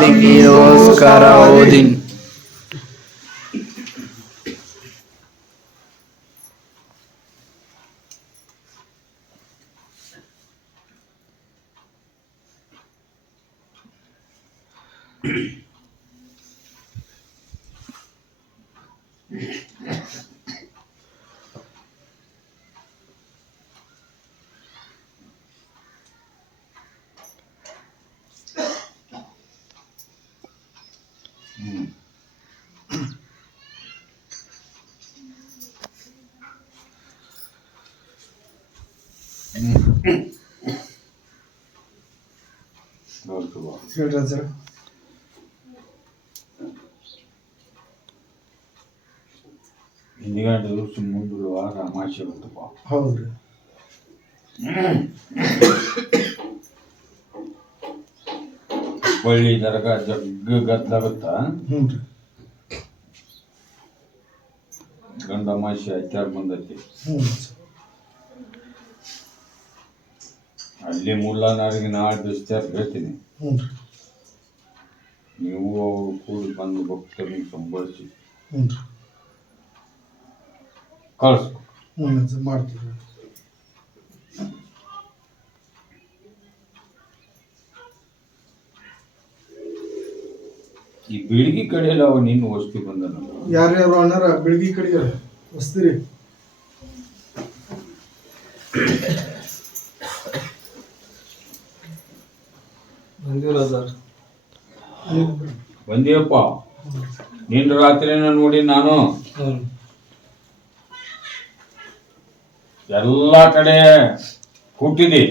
Maliki, Oscar, Odin. Thank ಹೇಳ್ರಿ ಹಿಂದಿಗಂಟು ದಿವಸ ಮುಂದುವ ರಾಮಾಶಿ ಬಂತಪ್ಪ ಹೌದ್ರಿ ಬಳ್ಳಿ ದರಗ ಜಗ್ಗ ರೀ ಗಂಡ ಮಾಸಿ ಹಚ್ಚಾರ ಬಂದೈತಿ ಹ್ಞೂ ಸರ್ ಅಲ್ಲಿ ಮುಲ್ಲನವರಿಗೆ ನಾಳೆ ಬಿಸ್ತಾರ ಹೇಳ್ತೀನಿ. ನೀವು ಅವರು ಕೂಡಿ ಬಂದು ಭಕ್ತರನ್ನು ಸಂಭಾಳಿಸಿ ಕಳಿಸ್ಬೇಕು ಹ್ಞೂ ಮಾಡ್ತೀವಿ. ಈ ಬೀಳಿಗೆ ಕಡೆಯಲ್ಲ ಅವ ನಿನ್ನ ವಸ್ತು ಬಂದ ಯಾರ್ಯಾರು ಅಣ್ಣಾರ ಬೆಳಗ್ಗೆ ಕಡೆಯ ವಸ್ತಿರಿ ಬಂದಿಲ್ಲ ಸರ್ ಬಂದಿಯಪ್ಪ ನಿನ್ನ ರಾತ್ರಿನ ನೋಡಿ ನಾನು. ಎಲ್ಲ ಕಡೆ ಹುಟ್ಟಿದಿ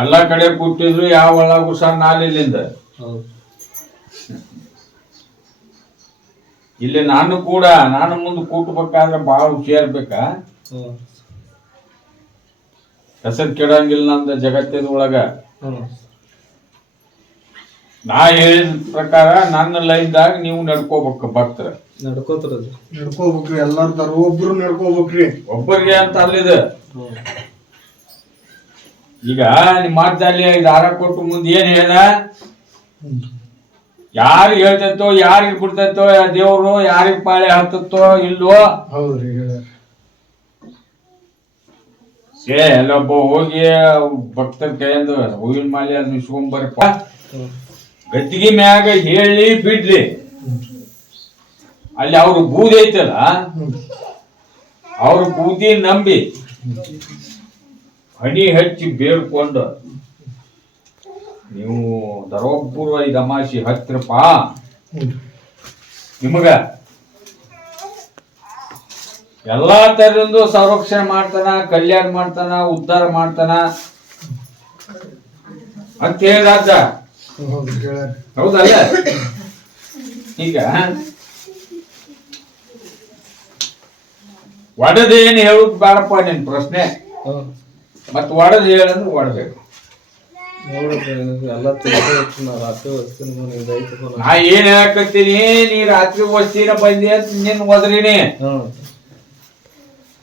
ಎಲ್ಲಾ ಕಡೆ ಕುಟ್ಟಿದ್ರು ಯಾವ ಒಳಗೂ ಸಹ ನಾಲಿಲ್ಲಿಂದ. ಇಲ್ಲಿ ನಾನು ಕೂಡ ನಾನು ಮುಂದೆ ಕೂಟ್ಬೇಕಾದ್ರೆ ಭಾಳ ಹುಷಿಯಾರ್ಬೇಕಾ ಹೆಸರು ಕೆಡಂಗಿಲ್ಲ ನಂದ ಜಗತ್ತಿನ ಒಳಗ ನಾ ಹೇಳಿದ ಪ್ರಕಾರ ನನ್ನ ಲೈನ್ದಾಗ ನೀವು ನಡ್ಕೋಬೇಕು ಭಕ್ತರ. ನಡ್ಕೋತಾರದು. ನಡ್ಕೋಬೇಕ್ರಿ ಎಲ್ಲಾರು ತರ ಒಬ್ರು ನಡ್ಕೋಬೇಕ್ರಿ. ಒಬ್ಬರಿಗೆ ಅಂತ ಅಲ್ಲಿದೆ ಈಗ ನಿಮ್ಮ ಮಾತಲ್ಲಿ ಐದು ಹಾರ ಕೊಟ್ಟು ಮುಂದೆ ಏನ್ ಹೇಳ ಯಾರಿಗೆ ಹೇಳ್ತೈತೋ ಯಾರಿಗೆ ಬಿಡ್ತೈತೋ ದೇವ್ರು ಯಾರಿಗೆ ಪಾಳೆ ಹತ್ತತ್ತೋ ಇಲ್ವೋ? ಹೌದ್ರಿ ಸೇ ಅಲ್ಲೊಬ್ಬ ಹೋಗಿ ಭಕ್ತರ ಕೈಯಿಂದ ಹೂವಿನ ಮಾಲೆ ಅದನ್ನ ಇಸ್ಕೊಂಬರಪ್ಪ. ಗದ್ದಿಗೆ ಮ್ಯಾಗ ಹೇಳಿ ಬಿಡ್ಲಿ ಅಲ್ಲಿ ಅವ್ರ ಬೂದಿ ಐತಲ್ಲ, ಅವ್ರ ಬೂದಿ ನಂಬಿ ಹಣಿ ಹಚ್ಚಿ ಬೇಡ್ಕೊಂಡು, ನೀವು ದರೋಪೂರ್ವ ಈ ದಮಾಶಿ ಹತ್ತಿರಪ್ಪ. ನಿಮಗ ಎಲ್ಲಾ ತರದಿಂದ ಸಂರಕ್ಷಣೆ ಮಾಡ್ತಾನ ಕಲ್ಯಾಣ ಮಾಡ್ತಾನ ಉದ್ಧಾರ ಮಾಡ್ತಾನ. ಅಂತ ಹೇಳಿದ ಹೌದಲ್ಲ? ಈಗ ಒಡದೇನು ಹೇಳುದ್ ಬೇಡಪ್ಪ ನಿನ್ ಪ್ರಶ್ನೆ? ಮತ್ ಒಡದ್ ಹೇಳಂದ್ರೆ ಒಡಬೇಕು. ನಾ ಏನ್ ಹೇಳಕತ್ತೀನಿ? ನೀ ರಾತ್ರಿ ಓದ್ತೀನ ಬಂದಿ ಅಂತ ನಿನ್ ಒದ್ರಿನಿ. ಹ್ಞೂ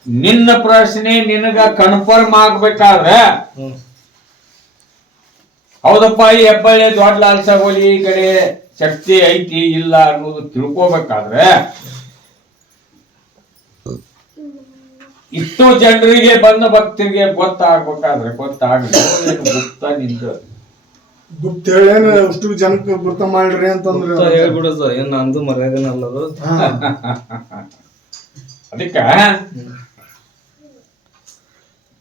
ನಿನ್ನ ಪ್ರಶ್ನೆ ನಿನಗ ಕನ್ಫರ್ಮ್ ಆಗ್ಬೇಕಾದ್ರೆ ಹೌದಪ್ಪ ಈ ಹೆಬ್ಬಳ್ಳಿ ದೊಡ್ಡ ಲಾಲ್ಸಾಗೋಲಿ ಈ ಕಡೆ ಶಕ್ತಿ ಐತಿ ಇಲ್ಲ ಅನ್ನೋದು ತಿಳ್ಕೋಬೇಕಾದ್ರೆ ಇಷ್ಟು ಜನರಿಗೆ ಬಂದ ಭಕ್ತರಿಗೆ ಗೊತ್ತಾಗ್ಬೇಕಾದ್ರೆ ಗೊತ್ತಾಗಲಿ. ಗುಪ್ತ ನಿಂದ. ಗುಪ್ತ ಹೇಳೇನು ಅಷ್ಟು ಜನಕ್ಕೆ ಗುರ್ತ ಮಾಡ್ರಿ ಅಂತಂದ್ರೆ ಹೇಳ್ಬಿಡೋದು ಹೇಳ್ಬಿಡು ಸರ್ ಏನ್ ನಂದು ಮರ್ಯಾದನಲ್ಲದು ಅದಕ್ಕ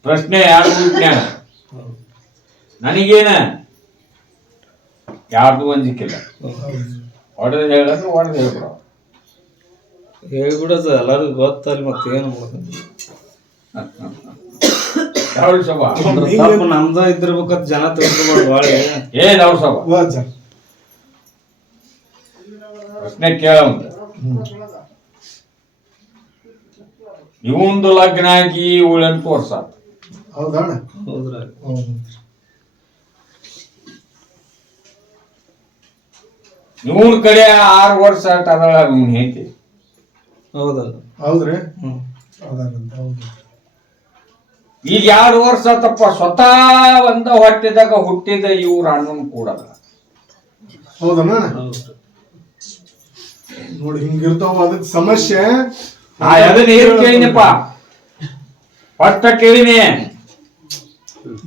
ಪ್ರಶ್ನೆ ಯಾರು ವಿಜ್ಞಾನ? ನನಗೇನ? ಯಾರ್ದು ಅಂಜಿಕಿಲ್ಲ. ಹೊಡೆದು ಹೇಳಂದ್ರೆ ಹೊಡೆದು ಹೇಳ್ಬಿಡ ಹೇಳ್ಬಿಡೋದು ಎಲ್ಲರೂ ಎಲ್ಲರಿಗೂ ಗೊತ್ತಲ್ಲಿ ಮತ್ತೆ ಏನು ಮಾಡ್ಕೊಂಡು ದೌಡ್ ಸಭಾ ತಪ್ಪು ನಮ್ದ ಇದ್ದಿರ್ಬೇಕಂತ ಜನ ತಿಳ್ಕೊಬಾರ್ದು ಭಾಳ ಏ ಅವ್ರ ಸಭಾ ಪ್ರಶ್ನೆ ಕೇಳ ಇವಂದು ಲಗ್ನ ಆಗಿ ಏಳೆಂಟು ವರ್ಷ ಆತು. ಹೌದಾ ಅಣ್ಣ ಹೌದ್ರಾ ಹೌದು ಕಡೆ ಆರು ವರ್ಷ ಆಯ್ತು ಇವನ್ ಹೆಂಡತಿ ಹೌದಲ್ಲ ಹೌದ್ರಿ? ಹ್ಞೂ ಹೌದು. ಈಗ ಎರಡು ವರ್ಷ ತಪ್ಪ ಸ್ವತಃ ಒಂದ ಹೊಟ್ಟಿದಾಗ ಹುಟ್ಟಿದ ಇವ್ರ ಅಣ್ಣನ್ ಕೂಡ ಹೌದಣ್ಣ? ನೋಡಿ ಹಿಂಗಿರ್ತಾವ ಅದಕ್ಕೆ ಸಮಸ್ಯೆ. ನಾ ಅದನ್ನ ಏನ್ ಕೇಳಿನಪ್ಪ ಫಸ್ಟ್ ಕೇಳಿನಿ.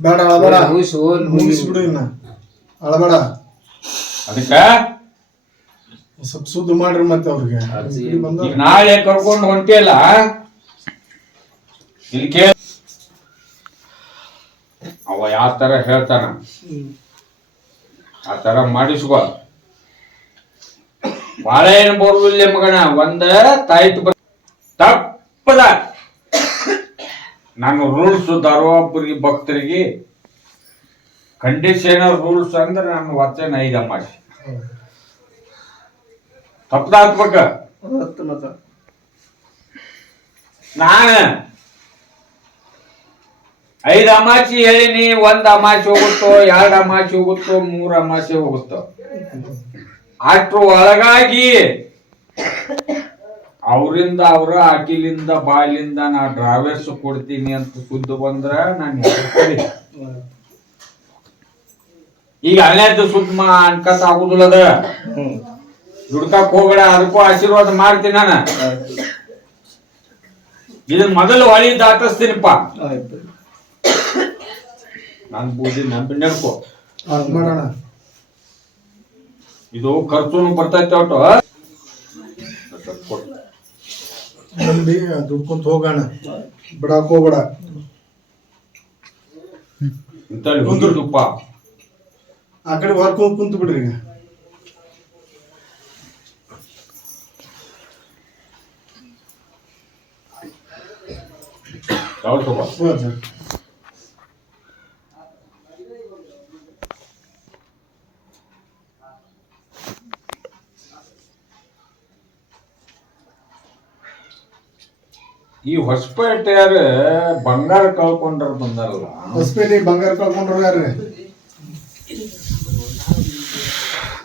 ಬೇಡ ಅಳಬೇಡ. ಮುಗಿಸು, ಮುಗಿಸ್ಬಿಡು ಇನ್ನ. ಅಳಬೇಡ. ಅದಕ್ಕ? ಸ್ವಲ್ಪ ಸುದ್ದಿ ಮಾಡ್ರಿ ಮತ್ತೆ ಅವ್ರಿಗೆ. ಈಗ ನಾಳೆ ಕರ್ಕೊಂಡು ಹೊಂಟಿಯಲ್ಲ? ಇಲ್ಲಿ ಕೇಳ ಅವ ಯಾವ ತರ ಹೇಳ್ತಾನ? ಆ ತರ ಮಾಡಿಸ್ಕೋ. ಬಾಳೆ ಏನು ಬರುದಿಲ್ಲ ಮಗನ. ಒಂದ ತಾಯ್ತು ಬರ್ ತಪ್ಪದ. ನಾನು ರೂಲ್ಸ್ ದಾರೋಬ್ಬರಿಗೆ ಭಕ್ತರಿಗೆ ಕಂಡೀಷನ್ ರೂಲ್ಸ್ ಅಂದ್ರೆ ನನ್ನ ವಚನ ಐದ ಮಾಡಿ ತಪ್ಪದ ನಾನು ನಾನ ಐದು ಅಮಾಸಿ ಹೇಳಿನಿ ಒಂದ್ ಅಮಾಸಿ ಹೋಗುತ್ತೋ ಎರಡ್ ಅಮಾಸಿ ಹೋಗುತ್ತೋ ಮೂರ್ ಅಮಾಸಿ ಹೋಗುತ್ತೋ. ಅಷ್ಟ್ರ ಒಳಗಾಗಿ ಅವರಿಂದ ಅವ್ರ ಅಕಿಲಿಂದ ಬಾಯಿಲಿಂದ ನಾ ಡ್ರಾವೆರ್ಸ್ ಕೊಡ್ತೀನಿ ಅಂತ ಸುದ್ದು ಬಂದ್ರ ನಾನು ಈಗ ಅಲ್ಲೇ ಸುದ್ದಿ ಮಾ ಅನ್ಕತ್ ಆಗುದಿಲ್ಲ ಅದ. ದುಡ್ಕಕ್ ಹೋಗಡ ಅದಕ್ಕೂ ಆಶೀರ್ವಾದ ಮಾಡ್ತೀನಿ ನಾನು. ಇದನ್ ಮೊದಲು ಹೊಳಿ ದಾಟಿಸ್ತೀನಿಪ್ಪ. ನನ್ ಬೂದಿ ನಂಬಿ ನಡ್ಕೋ ಇದು ಖರ್ಚು ಬರ್ತೈತೆ ಒಟ್ಟು. ನಂಬಿ ದುಡ್ಕೊಂತ ಹೋಗೋಣ ಬಿಡಾಕ್ ಹೋಗ್ಬೇಡ ಇಂತಲ್ಲಿ ಹುಂದ್ರದಪ್ಪ ಆ ಕಡೆ ಹೊರ್ಕೊಂಡ್ ಕುಂತ ಬಿಡ್ರಿ ಈಗ ಯಾವ್ದು ತಗೋ ಈ ಹೊಸಪೇಟೆಯಾರ ಬಂಗಾರ ಕಳ್ಕೊಂಡ್ರ ಬಂದಾರಲ್ಲ. ಹೊಸಪೇಟೆ ಬಂಗಾರ ಕಳ್ಕೊಂಡ್ರ ಯಾರು?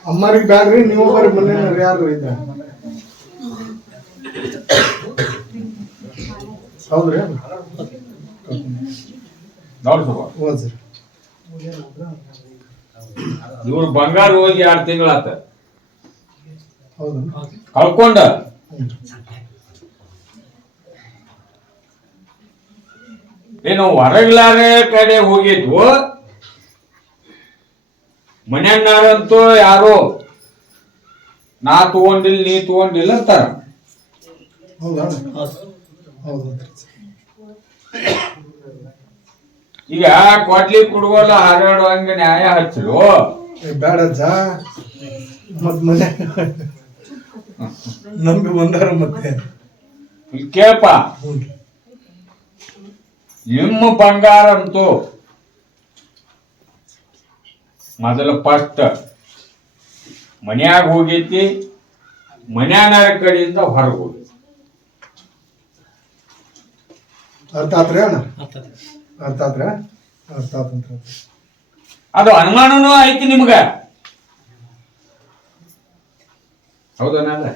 ಅಮ್ಮರಿಗೆ ಬ್ಯಾಡ್ರಿ ನೀವು ಬರ್ರಿ ಮನೆ ಯಾರು ಇದ್ದ ಹೌದ್ರಿ? ಸರ್. ಇವ್ರು ಬಂಗಾರ ಹೋಗಿ ಎರಡು ತಿಂಗಳಾತ ಹೌದು. ಕಳ್ಕೊಂಡ. ಏನು ಹೊರಗ್ಲಾರ ಕಡೆ ಹೋಗಿದ್ವು. ಮನ್ಯಾಗ್ನಾರಂತೂ ಯಾರು ನಾ ತಗೊಂಡಿಲ್ಲ ನೀ ತಗೊಂಡಿಲ್ಲ ಅಂತಾರ. ಈಗ ಕೊಡ್ಲಿ ಕುಡುವಲ್ಲ ಹಾರಾಡುವಂಗ ನ್ಯಾಯ ಹಚ್ಚಲು ಬೇಡಜ್ಜ ಮತ್ತೆ ಮತ್ ಮನೆ. ನಂಬಿ ಬಂದಾರ ಮತ್ತೆ. ಕೇಳಪ್ಪ ನಿಮ್ಮ ಬಂಗಾರ ಅಂತೂ ಮೊದಲ ಫಸ್ಟ್ ಮನ್ಯಾಗ ಹೋಗೈತಿ ಮನ್ಯಾನಾರ ಕಡೆಯಿಂದ ಹೊರಗೆ ಹೋಗೈತಿ. ಅರ್ಥ ಆತ್ರಿ ಅಣ್ಣ? ಅರ್ಥ ಆತ್ರ. ಅರ್ಥ ಆತಂತ್ರ ಅದು ಅನುಮಾನನೂ ಐತಿ ನಿಮ್ಗ. ಹೌದನಲ್ಲ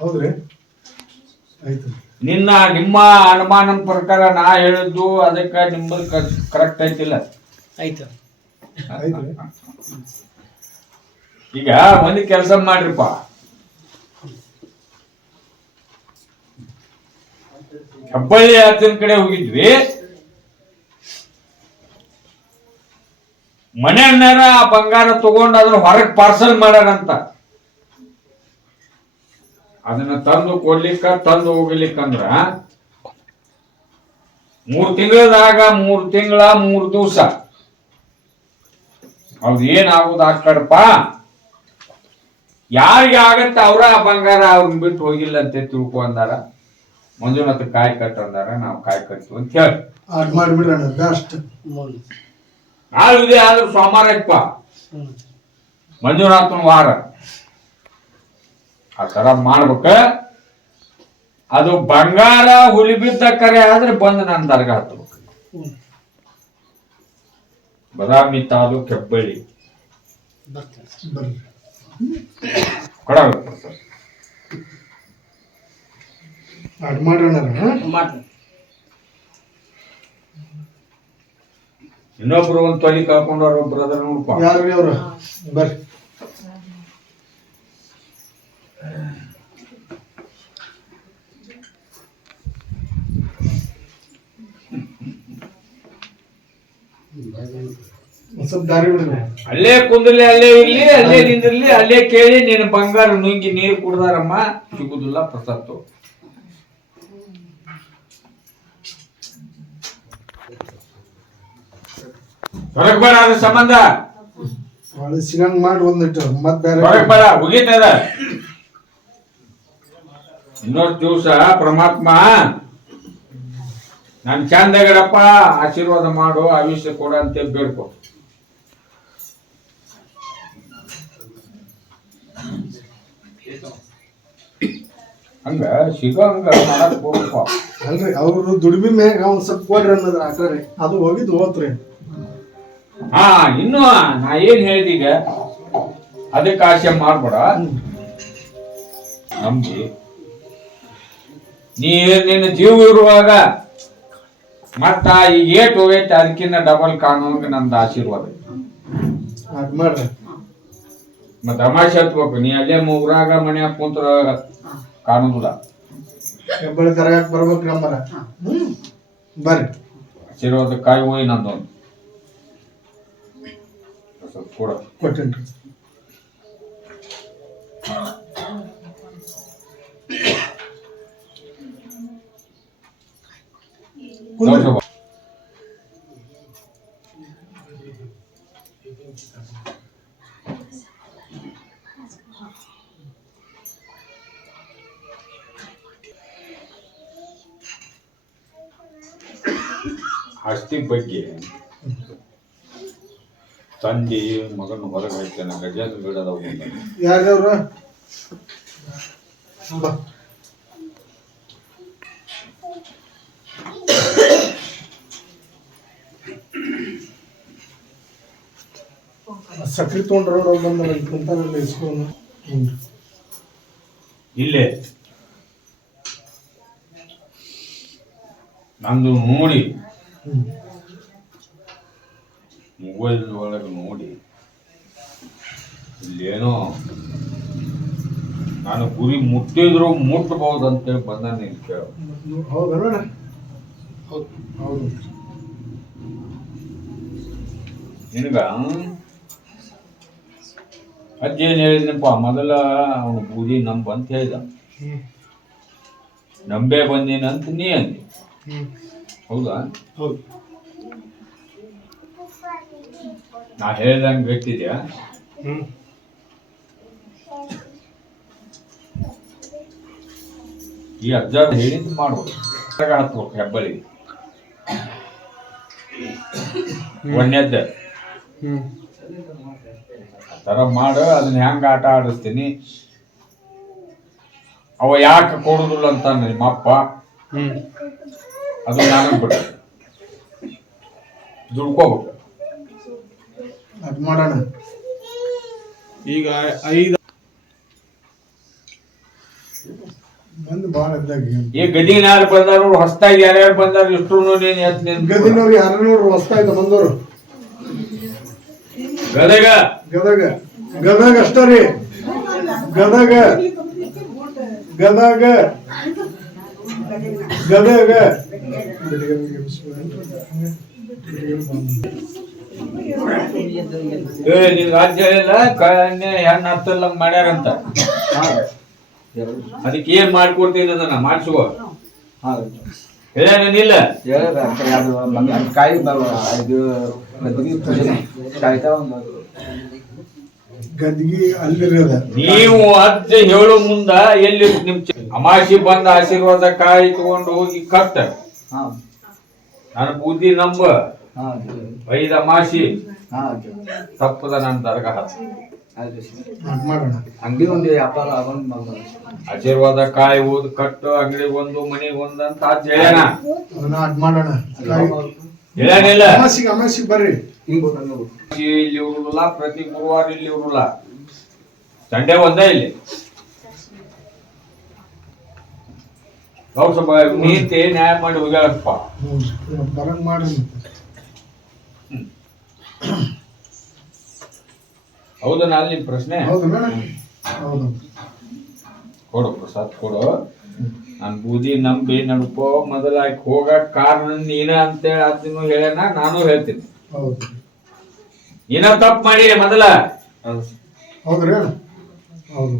ಹೌದ್ರಿ. ನಿನ್ನ ನಿಮ್ಮ ಅನುಮಾನ ಪ್ರಕಾರ ನಾ ಹೇಳಿದ್ದು ಅದಕ್ಕೆ ನಿಮ್ಮದು ಕರೆಕ್ಟ್ ಐತಿಲ್ಲ. ಆಯ್ತು. ಈಗ ಒಂದು ಕೆಲಸ ಮಾಡ್ರಿಪ್ಪ. ಹೆಬ್ಬಳ್ಳಿ ಆತನ ಕಡೆ ಹೋಗಿದ್ವಿ. ಮನೆಯನ್ನಾರ ಆ ಬಂಗಾರ ತಗೊಂಡು ಅದನ್ನ ಹೊರಗೆ ಪಾರ್ಸಲ್ ಮಾಡ್ಯಾರಂತ. ಅದನ್ನ ತಂದು ಕೊಡ್ಲಿಕ್ಕ ತಂದು ಹೋಗ್ಲಿಕ್ಕಂದ್ರ ಮೂರ್ ತಿಂಗಳದಾಗ ಮೂರ್ ತಿಂಗಳ ಮೂರ್ ದಿವಸ. ಅವ್ರು ಆ ಕಡಪ? ಯಾರಿಗೆ ಆಗತ್ತೆ ಅವ್ರ ಆ ಬಂಗಾರ ಅವ್ರನ್ನ ಬಿಟ್ಟು ಹೋಗಿಲ್ಲ ಅಂತ ತಿಳ್ಕೊ ಅಂದಾರ. ಮಂಜುನಾಥ ಕಾಯಿ ಕಟ್ ಅಂದಾರ ನಾವು ಕಾಯಿ ಕಟ್ತೀವಿ ಅಂತ ಹೇಳಿ. ಆಡ್ ಮಾಡಿಬಿಡ್ರಿ ಅಣ್ಣ ಬೆಸ್ಟ್ ನಾಳೆ ಇದೆ ಆದ್ರೂ ಸೋಮವಾರ ಐತಪ್ಪ ಮಂಜುನಾಥನ ವಾರ. ಆ ತರ ಮಾಡ್ಬೇಕ. ಅದು ಬಂಗಾರ ಹುಲಿ ಬಿದ್ದ ಕರೆ ಆದ್ರೆ ಬಂದು ನನ್ನ ದರ್ಗ ಹತ್ತಬೇಕು ಬದಾಮಿ ತಾಲೂಕ್ ಹೆಬ್ಬಳ್ಳಿ. ಕೊಡಬೇಕು ಇನ್ನೊಬ್ರು ಒಂದು ತೊಲಿ ಕಳ್ಕೊಂಡವ್ರ ಬ್ರದರ್ ನೋಡ್ಕೊ. ಯಾರ್ರಿ ಅವ್ರ? ಬರ್ರಿ ಒಂದ್ ಸ್ವಲ್ಪ ದಾರಿ ಬಿಡ್ರಿ ಅಲ್ಲೇ ಕುಂದ್ರಲಿ ಅಲ್ಲೇ ಇರ್ಲಿ ಅಲ್ಲೇ ನಿಂದಿರ್ಲಿ ಅಲ್ಲೇ ಕೇಳಿ ನೀನು ಬಂಗಾರ ನುಂಗಿ ನೀರು ಕುಡ್ದಾರಮ್ಮ. ಸಿಗುದಿಲ್ಲ ಪ್ರಸತ್ತು ಹೊರಗ್ ಅದ್ರ ಸಂಬಂಧ. ಸಿಗಂಗ್ ಮಾಡಿ ಒಂದಿಟ್ಟು ಮತ್ತೆ ಬೇರೆ ಹೊರಗ್ ಬೇಡ ಮುಗೀತದ ಇನ್ನೊಂದ್ ದಿವಸ ಪರಮಾತ್ಮ ನನ್ ಚಂದಗಡಪ್ಪ ಆಶೀರ್ವಾದ ಮಾಡು ಆಯುಷ್ಯ ಕೊಡ ಅಂತ ಬೇಡ್ಕೊ. ಹಂಗ ಸಿಗೋ ಹಂಗ ಮಾಡಕ್ ಹೋಗಪ್ಪ ಅಲ್ರಿ ಅವ್ರು ದುಡಿಮೆ ಮ್ಯಾಗ ಒಂದ್ ಸ್ವಲ್ಪ ಕೊಡ್ರಿ ಅನ್ನೋದ್ರ ಆಕ್ರಿ ಅದು ಹೋಗಿದ್ ಹೋತ್ರಿ. ಹಾ ಇನ್ನು ನಾ ಏನ್ ಹೇಳಿದೀಗ ಅದಕ್ಕೆ ಆಶೆ ಮಾಡ್ಬೇಡ. ನಂಬಿ. ನೀ ನಿನ್ನ ಜೀವ ಇರುವಾಗ ಮತ್ತ ಈ ಏಟ್ ಹೋಗೈತೆ ಅದಕ್ಕಿಂತ ಡಬಲ್ ಕಾಣುವಂಗ ನಮ್ದು ಆಶೀರ್ವಾದ ಅದ್ ಮಾಡ್ರಿ. ಮತ್ತ ತಮಾಷೆ ಹತ್ಬೇಕು ನೀ ಅಲ್ಲೇ ಮೂರಾಗ ಮನ್ಯಾಗ ಕುಂತ್ರ ಕಾಣುದಿಲ್ಲ. ಹೆಬ್ಬಳ್ಳಿ ಕರಗಾಕ ಬರ್ಬೇಕು ನಮ್ಮರ ಹ್ಮ್. ಬರ್ರಿ. ಆಶೀರ್ವಾದ ಕಾಯಿ ಹೋಯ್ ನಂದೊಂದು ಸ್ವಲ್ಪ ಕೊಡ. ಕೊಟ್ಟೇನ್ರಿ. ಆಸ್ತಿ ಬಗ್ಗೆ ತಂದೆ ಮಗನ ಹೊರಗೆ ಹಾಕ್ತಾನೆ ಗಜಾದ ಬಿಡದ ಯಾರ್ಯಾವ್ರ ಸಕ್ರಿ ತೊಗೊಂಡ್ರ ನೋಡ್ ಬಂದ ಕುಂತಾನಲ್ಲ ಇಸ್ಕೊಂಡು ಇಲ್ಲೇ? ನಂದು ನೋಡಿ. ಮೊಬೈಲ್ ಒಳಗೆ ನೋಡಿ. ಇಲ್ಲೇನೋ? ನಾನು ಗುರಿ ಮುಟ್ಟಿದ್ರು ಮುಟ್ಟಬಹುದು ಅಂತೇಳಿ ಬಂದ ನೀನು ಕೇಳ. ನಿನಗ? ಅಜ್ಜಿ ಏನ್ ಹೇಳಿದ್ನಪ್ಪ ಮೊದಲ ಅವನು ಬೂದಿ ನಂಬ ಅಂತ ಹೇಳಿದ. ನಂಬೇ ಬಂದೀನಂತ ನೀ ಅಂದಿ. ಹೌದಾ? ನಾ ಹೇಳ್ದಂಗೆ ಬೇಕಿದ್ಯಾ ಈ ಅಜ್ಜ ಹೇಳಿದ್ದು ಮಾಡ್ಬೋದು. ಹತ್ಬೇಕು ಒಂದೇದ್ದ ಹ್ಮ್. ಆ ಥರ ಮಾಡು ಅದನ್ನ ಹೆಂಗ ಆಟ ಆಡಿಸ್ತೀನಿ? ಅವ ಯಾಕೆ ಕೊಡುದಿಲ್ಲ ಅಂತ ನಿಮ್ಮ ಅಪ್ಪ ಅದು ನಾನು ಬಿಡ ದುಡ್ಕೋಬೇಕು. ಅದ್ ಮಾಡೋಣ. ಈಗ ಐದು ಮಂದಿ ಭಾಳ ಈ ಗದಿನ ಯಾರು ಬಂದಾರು ಹೊಸ್ತಾಗಿ ಯಾರ್ಯಾರು ಬಂದಾರು ಇಷ್ಟು ನೀನು ಎತ್ ಗದಿನವ್ರು ಯಾರು ನೋಡ್ರಿ ಹೊಸ್ತಾಯ್ತು ಬಂದವರು ಗದಗ. ಗದಗ. ಗದಗ ಅಷ್ಟ ರೀ. ಗದಗ. ಗದಗ. ಗದಗ. ಏ ನಿನ್ ರಾಜ್ಯ ಎಲ್ಲ ಕಣ್ಣೆ ಹೆಣ್ಣು ಹತ್ತಲ್ಲ ಮಾಡ್ಯಾರಂತ. ಅದಕ್ಕೆ ಏನ್ ಮಾಡ್ಕೊಡ್ತೀನಿ ಅದನ್ನ ಮಾಡಿಸುವ ಹೇಳೇನಿಲ್ಲ ಕಾಯಿ ಇದು ಗದ್ಗಿ ನೀವು ಅಜ್ಜ ಹೇಳು ಮುಂದ ಎಲ್ಲಿ ನಿಮ್ ಅಮಾಶಿ ಅಮಾಸಿ ಬಂದ ಆಶೀರ್ವಾದ ಕಾಯಿ ತಗೊಂಡು ಹೋಗಿ ಕಟ್ಟ. ಹಾ. ನನ್ನ ಬುದ್ಧಿ ನಂಬ. ಹಾ ಅಮಾಶಿ ತಪ್ಪದ ನನ್ನ ದರ್ಗ ಹತ್ತ ಅಂಗಡಿ ಒಂದು ವ್ಯಾಪಾರ ಆಗೊಂಡು ಆಶೀರ್ವಾದ ಕಾಯಿ ಓದ್ ಕಟ್ಟು ಅಂಗಡಿ ಒಂದು ಮನೆಗೆ ಒಂದು ಅಂತ ಅಜ್ಜ ಹೇಳ್ಯಾನ. ಅದನ್ನ ಅದ್ ಮಾಡೋಣ. ಹೇಳೇನಿಲ್ಲ ಅಮಾಸಿಗೆ ಅಮಾಸಿಗೆ ಬರ್ರಿ. ಹಿಂಗ್ ಇಲ್ಲಿ ಇವ್ರಲ್ಲ ಪ್ರತಿ ಗುರುವಾರ ಇಲ್ಲಿ ಇವ್ರಲ್ಲ. ಸಂಡೆ ಒಂದೇ ಇಲ್ಲಿ. ಸ್ವಲ್ಪ ನೀತಿ ನ್ಯಾಯ ಮಾಡಿ ಹೋಗ್ಯಾಳಪ್ಪ. ಬರಂಗ್ ಮಾಡ್ರಿ ಮತ್ತೆ ನಾನು ನಿಮ್ಮ ಪ್ರಶ್ನೆ. ಹೌದು ಹೌದು. ಕೊಡು ಪ್ರಸಾದ್ ಕೊಡು. ನಾನು ಬೂದಿ ನಂಬಿ ನಡ್ಕೋ ಮೊದಲಾಗಿ ಹೋಗಕ್ ಕಾರಣ ನೀನ ಅಂತೇಳಿ ಅದನ್ನು ಹೇಳ್ಯಾನ ನಾನು ಹೇಳ್ತೀನಿ. ಹೌದು. ನೀನ ತಪ್ಪು ಮಾಡಿ ಮೊದಲ. ಹೌದ್ರಿ ಹೌದು.